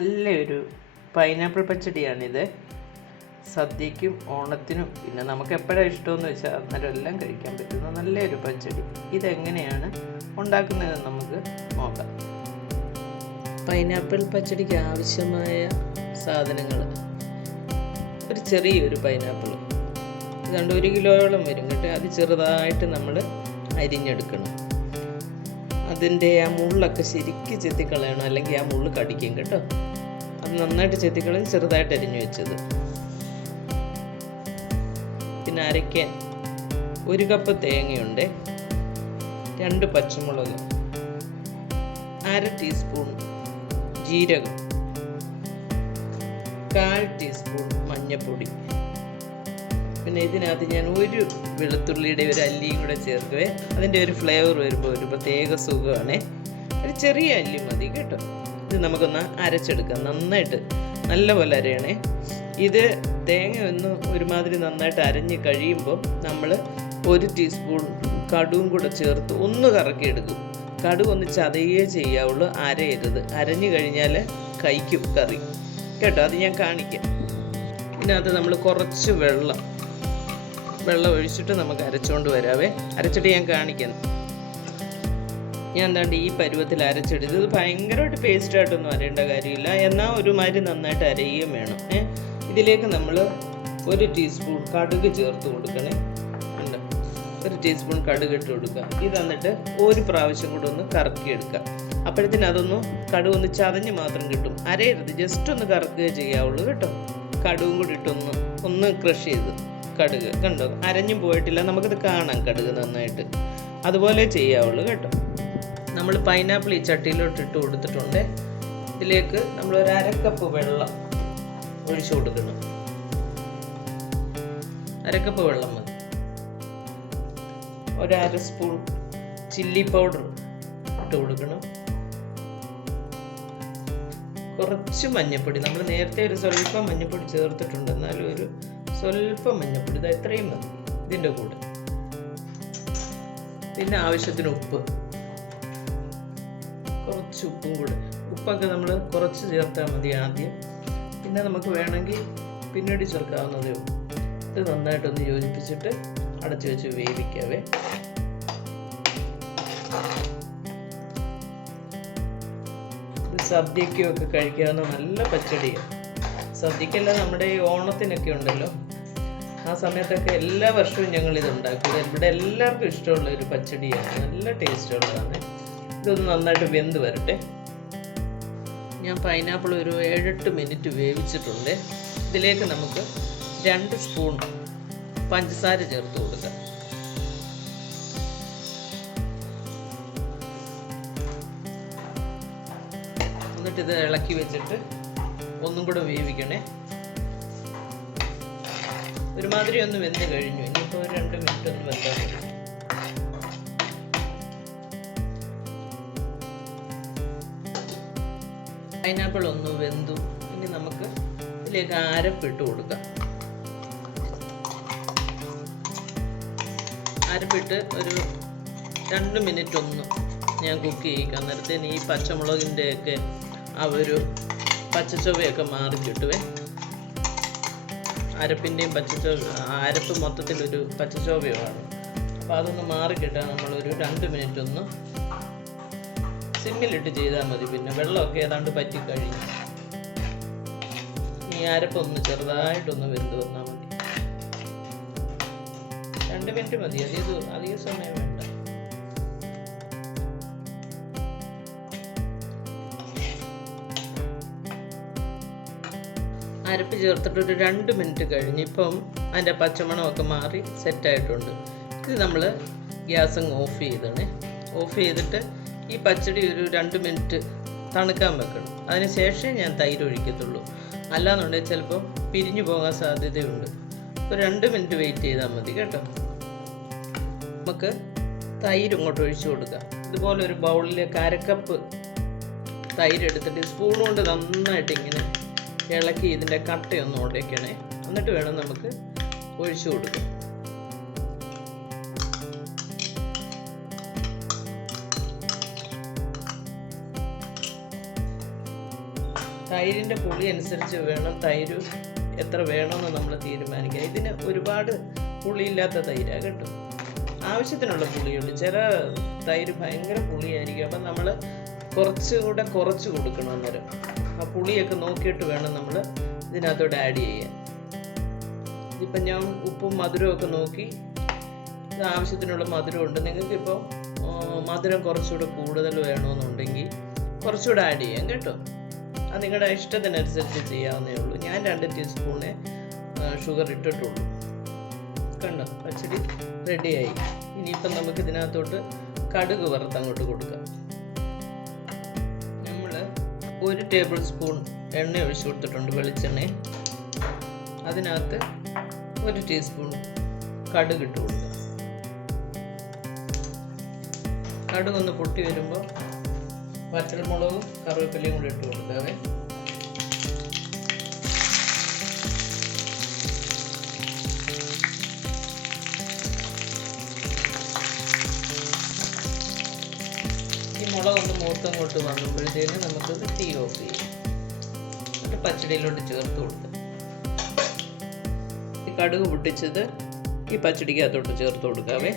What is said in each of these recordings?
നല്ലൊരു പൈനാപ്പിൾ പച്ചടിയാണിത്. സദ്യക്കും ഓണത്തിനും പിന്നെ നമുക്ക് എപ്പോഴാണ് ഇഷ്ടമെന്ന് വെച്ചാൽ അന്നേരം എല്ലാം കഴിക്കാൻ പറ്റുന്ന നല്ലൊരു പച്ചടി. ഇതെങ്ങനെയാണ് ഉണ്ടാക്കുന്നതെന്ന് നമുക്ക് നോക്കാം. പൈനാപ്പിൾ പച്ചടിക്ക് ആവശ്യമായ സാധനങ്ങൾ: ഒരു ചെറിയൊരു പൈനാപ്പിൾ, ഇതുകൊണ്ട് 1 കിലോയോളം വരും കേട്ടോ. അത് ചെറുതായിട്ട് നമ്മൾ അരിഞ്ഞെടുക്കണം. അതിൻ്റെ ആ മുള്ളൊക്കെ ശരിക്കും ചെത്തിക്കളയണം, അല്ലെങ്കിൽ ആ മുള്ള് കടിക്കും കേട്ടോ. അത് നന്നായിട്ട് ചെത്തിക്കളഞ്ഞ് ചെറുതായിട്ട് അരിഞ്ഞു വെച്ചത്. പിന്നെ അരയ്ക്കാൻ 1 കപ്പ് തേങ്ങയുണ്ട്, 2 പച്ചമുളക്, 1/2 ടീസ്പൂൺ ജീരകം, 1/4 ടീസ്പൂൺ മഞ്ഞൾപ്പൊടി. പിന്നെ ഇതിനകത്ത് ഞാൻ 1 വെളുത്തുള്ളിയുടെ ഒരു അല്ലിയും കൂടെ ചേർക്കുവേ. അതിൻ്റെ ഒരു ഫ്ലേവർ വരുമ്പോൾ ഒരു പ്രത്യേക സുഖമാണ്. ഒരു ചെറിയ അല്ലി മതി കേട്ടോ. ഇത് നമുക്കൊന്ന് അരച്ചെടുക്കാം, നന്നായിട്ട് നല്ലപോലെ അരയണേ. ഇത് തേങ്ങ ഒന്ന് ഒരുമാതിരി നന്നായിട്ട് അരഞ്ഞ് കഴിയുമ്പോൾ നമ്മൾ 1 ടീസ്പൂൺ കടുവും കൂടെ ചേർത്ത് ഒന്ന് കറക്കിയെടുക്കും. കടുക് ഒന്ന് ചതയേ ചെയ്യാവുള്ളൂ, അരയരുത്. അരഞ്ഞു കഴിഞ്ഞാൽ കൈക്കും കറി കേട്ടോ. അത് ഞാൻ കാണിക്കാം. ഇതിനകത്ത് നമ്മൾ കുറച്ച് വെള്ളം ഒഴിച്ചിട്ട് നമുക്ക് അരച്ചുകൊണ്ട് വരാവേ. അരച്ചിട്ട് ഞാൻ കാണിക്കാം. ഞാൻ എന്താണ്ട് ഈ പരുവത്തിൽ അരച്ചെടുത്ത്. ഇത് ഭയങ്കരമായിട്ട് പേസ്റ്റായിട്ടൊന്നും അരയേണ്ട കാര്യമില്ല, എന്നാൽ ഒരുമാതിരി നന്നായിട്ട് അരയുകയും വേണം. ഇതിലേക്ക് നമ്മൾ 1 ടീസ്പൂൺ കടുക് ചേർത്ത് കൊടുക്കണേ. ഉണ്ട്, 1 ടീസ്പൂൺ കടുക് ഇട്ട് കൊടുക്കുക. ഇത് എന്നിട്ട് 1 പ്രാവശ്യം കൂടെ ഒന്ന് കറക്കിയെടുക്കുക. അപ്പോഴത്തേന് അതൊന്ന് കടുക് ഒന്ന് ചതഞ്ഞ് മാത്രം കിട്ടും. അരയരുത്, ജസ്റ്റ് ഒന്ന് കറക്കുകയേ ചെയ്യാവുള്ളൂ കേട്ടോ. കടുകും കൂടി ഇട്ടൊന്ന് ക്രഷ് ചെയ്ത്. കടുക് കണ്ടോ, അരഞ്ഞും പോയിട്ടില്ല, നമുക്കിത് കാണാം കടുക് നന്നായിട്ട്. അതുപോലെ ചെയ്യാവുള്ളൂ കേട്ടോ. നമ്മൾ പൈനാപ്പിൾ ഈ ചട്ടിയിലോട്ട് ഇട്ട് കൊടുത്തിട്ടുണ്ട്. ഇതിലേക്ക് നമ്മൾ 1/2 കപ്പ് വെള്ളം ഒഴിച്ചു കൊടുക്കണം. 1/2 കപ്പ് വെള്ളം മതി. 1/2 സ്പൂൺ ചില്ലി പൗഡർ ഇട്ട് കൊടുക്കണം. കുറച്ച് മഞ്ഞൾപ്പൊടി, നമ്മൾ നേരത്തെ ഒരു സ്വല്പം മഞ്ഞൾപ്പൊടി ചേർത്തിട്ടുണ്ട്, എന്നാലും ഒരു സ്വല്പം മഞ്ഞൾപ്പൊടി, ഇത് എത്രയും മതി ഇതിൻ്റെ കൂടെ. പിന്നെ ആവശ്യത്തിന് ഉപ്പ്, കുറച്ച് ഉപ്പും കൂടെ. ഉപ്പൊക്കെ നമ്മൾ കുറച്ച് ചേർത്താൽ മതി ആദ്യം, പിന്നെ നമുക്ക് വേണമെങ്കിൽ പിന്നീട് ചേർക്കാവുന്നതേ ഉള്ളൂ. ഇത് നന്നായിട്ടൊന്ന് യോജിപ്പിച്ചിട്ട് അടച്ചു വെച്ച് വേവിക്കാവേ. ഇത് സദ്യക്കൊക്കെ കഴിക്കാവുന്ന നല്ല പച്ചടിയാണ്. സദ്യക്കല്ല, നമ്മുടെ ഈ ഓണത്തിനൊക്കെ ഉണ്ടല്ലോ, ആ സമയത്തൊക്കെ എല്ലാ വർഷവും ഞങ്ങൾ ഇത് ഉണ്ടാക്കും. ഇവിടെ എല്ലാവർക്കും ഇഷ്ടമുള്ള ഒരു പച്ചടിയാണ്, നല്ല ടേസ്റ്റ് ഉള്ളതാണ്. ഇതൊന്ന് നന്നായിട്ട് വെന്ത് വരട്ടെ. ഞാൻ പൈനാപ്പിൾ ഒരു 7-8 മിനിറ്റ് വേവിച്ചിട്ടുണ്ട്. ഇതിലേക്ക് നമുക്ക് 2 സ്പൂൺ പഞ്ചസാര ചേർത്ത് കൊടുക്കാം. എന്നിട്ട് ഇത് ഇളക്കി വെച്ചിട്ട് ഒന്നും കൂടെ വേവിക്കണേ. ഒരുമാതിരി ഒന്ന് വെന്ത് കഴിഞ്ഞു. ഇനിയിപ്പോൾ 2 മിനിറ്റ് ഒന്ന് വെന്താൽ മതി. പൈനാപ്പിൾ ഒന്ന് വെന്തു. ഇനി നമുക്ക് ഇതിലേക്ക് അരപ്പിട്ട് കൊടുക്കാം. അരപ്പിട്ട് ഒരു 2 മിനിറ്റ് ഒന്ന് ഞാൻ കുക്ക് ചെയ്യിക്കാം. നേരത്തേന് ഈ പച്ചമുളകിൻ്റെയൊക്കെ ആ ഒരു പച്ചച്ചൊവയൊക്കെ മാറി കിട്ടുവേ. അരപ്പിൻ്റെയും അരപ്പ് മൊത്തത്തിലൊരു പച്ചച്ചോവയാണ്. അപ്പോൾ അതൊന്ന് മാറിക്കിട്ടാൻ നമ്മളൊരു 2 മിനിറ്റ് ഒന്ന് സിമ്മിലിട്ട് ചെയ്താൽ മതി. പിന്നെ വെള്ളമൊക്കെ ഏതാണ്ട് പറ്റിക്കഴിഞ്ഞു. ഈ അരപ്പൊന്ന് ചെറുതായിട്ടൊന്ന് വെന്ത് വന്നാൽ മതി. 2 മിനിറ്റ് മതി, അധിക സമയം വേണ്ട. അരപ്പ് ചേർത്തിട്ട് ഒരു 2 മിനിറ്റ് കഴിഞ്ഞ് ഇപ്പം അതിൻ്റെ പച്ചമണമൊക്കെ മാറി സെറ്റായിട്ടുണ്ട്. ഇത് നമ്മൾ ഗ്യാസ് അങ്ങ് ഓഫ് ചെയ്തണേ. ഓഫ് ചെയ്തിട്ട് ഈ പച്ചടി ഒരു 2 മിനിറ്റ് തണുക്കാൻ വെക്കണം. അതിന് ശേഷം ഞാൻ തൈര് ഒഴിക്കത്തുള്ളൂ, അല്ലാന്നുണ്ടെങ്കിൽ ചിലപ്പോൾ പിരിഞ്ഞു പോകാൻ സാധ്യതയുണ്ട്. ഒരു 2 മിനിറ്റ് വെയിറ്റ് ചെയ്താൽ മതി കേട്ടോ. നമുക്ക് തൈര് ഇങ്ങോട്ട് ഒഴിച്ചു കൊടുക്കാം. ഇതുപോലെ ഒരു ബൗളിലേക്ക് 1/2 കപ്പ് തൈര് എടുത്തിട്ട് സ്പൂൺ കൊണ്ട് നന്നായിട്ട് ഇങ്ങനെ ഇളക്കി ഇതിൻ്റെ കട്ടയൊന്ന് ഉടയ്ക്കണേ. എന്നിട്ട് വേണം നമുക്ക് ഒഴിച്ചു കൊടുക്കാം. തൈരിൻ്റെ പുളി അനുസരിച്ച് വേണം തൈര് എത്ര വേണമെന്ന് നമ്മൾ തീരുമാനിക്കുക. ഇതിന് ഒരുപാട് പുളിയില്ലാത്ത തൈരാണ് കേട്ടോ. ആവശ്യത്തിനുള്ള പുളിയുണ്ട്. ചില തൈര് ഭയങ്കര പുളിയായിരിക്കും. അപ്പം നമ്മൾ കുറച്ചുകൂടെ കുറച്ച് കൊടുക്കണം. അന്നേരം ആ പുളിയൊക്കെ നോക്കിയിട്ട് വേണം നമ്മൾ ഇതിനകത്തോട്ട് ആഡ് ചെയ്യാൻ. ഇപ്പം ഞാൻ ഉപ്പും മധുരവും ഒക്കെ നോക്കി ഇത് ആവശ്യത്തിനുള്ള മധുരമുണ്ട്. നിങ്ങൾക്കിപ്പോൾ മധുരം കുറച്ചുകൂടെ കൂടുതൽ വേണമെന്നുണ്ടെങ്കിൽ കുറച്ചുകൂടെ ആഡ് ചെയ്യാം കേട്ടോ. അത് നിങ്ങളുടെ ഇഷ്ടത്തിനനുസരിച്ച് ചെയ്യാവുന്നേ ഉള്ളൂ. ഞാൻ 2 ടീസ്പൂണേ ഷുഗർ ഇട്ടിട്ടുള്ളൂ. കണ്ടോ, പച്ചടി റെഡിയായി. ഇനിയിപ്പം നമുക്ക് ഇതിനകത്തോട്ട് കടുക് വറുത്തങ്ങോട്ട് കൊടുക്കാം. നമ്മൾ 1 ടേബിൾ സ്പൂൺ എണ്ണ ഒഴിച്ചു കൊടുത്തിട്ടുണ്ട്, വെളിച്ചെണ്ണ. അതിനകത്ത് 1 ടീസ്പൂൺ കടുക് ഇട്ട് കൊടുക്കുക. കടുകൊന്ന് പൊട്ടി വരുമ്പോൾ വറ്റൽമുളകും കറിവേപ്പിലയും കൂടി ഇട്ട് കൊടുക്കാവേ. ഈ മുളകൊന്ന് മൂത്തങ്ങോട്ട് വന്നപ്പോഴത്തേന് നമുക്കത് തീ ഓഫ് ചെയ്യാം. എന്നിട്ട് പച്ചടിയിലോട്ട് ചേർത്ത് കൊടുക്കാം. ഈ കടുക് പൊട്ടിച്ചത് ഈ പച്ചടിക്കകത്തോട്ട് ചേർത്ത് കൊടുക്കാവേ.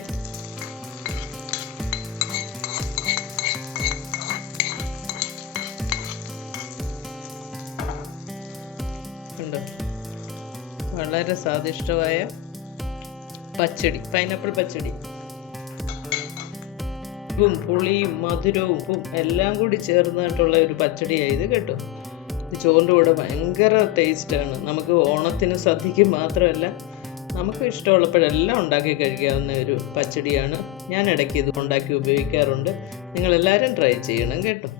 ഉണ്ട് വളരെ സ്വാദിഷ്ടമായ പച്ചടി, പൈനാപ്പിൾ പച്ചടി. ഉപ്പും പുളിയും മധുരവും ഉപ്പും എല്ലാം കൂടി ചേർന്നിട്ടുള്ള ഒരു പച്ചടിയായത് കേട്ടോ. ഇത് ചോറിൻ്റെ കൂടെ ഭയങ്കര ടേസ്റ്റാണ്. നമുക്ക് ഓണത്തിന് സദ്യക്ക് മാത്രമല്ല നമുക്ക് ഇഷ്ടമുള്ളപ്പോഴെല്ലാം ഉണ്ടാക്കി കഴിക്കാവുന്ന ഒരു പച്ചടിയാണ്. ഞാൻ ഇടയ്ക്ക് ഇത് ഉണ്ടാക്കി ഉപയോഗിക്കാറുണ്ട്. നിങ്ങളെല്ലാവരും ട്രൈ ചെയ്യണം കേട്ടോ.